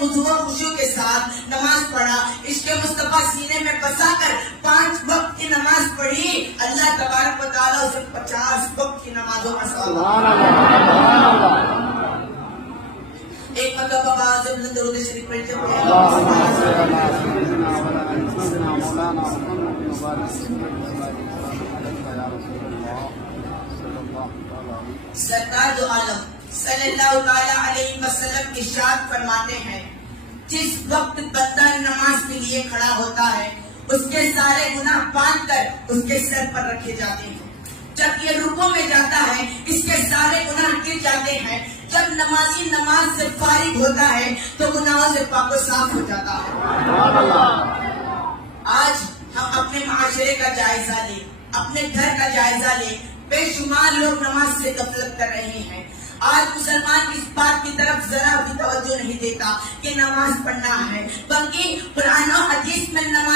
خضوع و خشوع کے ساتھ نماز پڑھا، عشق مصطفیٰ سینے میں بسا کر 5 وقت کی نماز پڑھی، اللہ تبارک و تعالیٰ اسے 50 وقت کی نمازوں کا ثواب۔ ایک مرتبہ آواز بلند درود شریف پڑھتے ہوئے سرکار دو عالم صلی اللہ تعالیٰ علیہ وسلم ارشاد فرماتے ہیں، جس وقت بندہ نماز کے لیے کھڑا ہوتا ہے اس کے سارے گناہ باندھ کر اس کے سر پر رکھے جاتے ہیں، جب یہ رکوع میں جاتا ہے اس کے سارے گناہ گر جاتے ہیں، جب نمازی نماز سے فارغ ہوتا ہے تو گناہوں سے پاک و صاف ہو جاتا ہے۔ آج ہم اپنے معاشرے کا جائزہ لیں، اپنے گھر کا جائزہ لیں، بے شمار لوگ نماز سے غفلت کر رہے ہیں۔ آج مسلمان اس بات کی طرف ذرا بھی توجہ نہیں دیتا کہ نماز پڑھنا ہے، بلکہ قرآن و حدیث میں نماز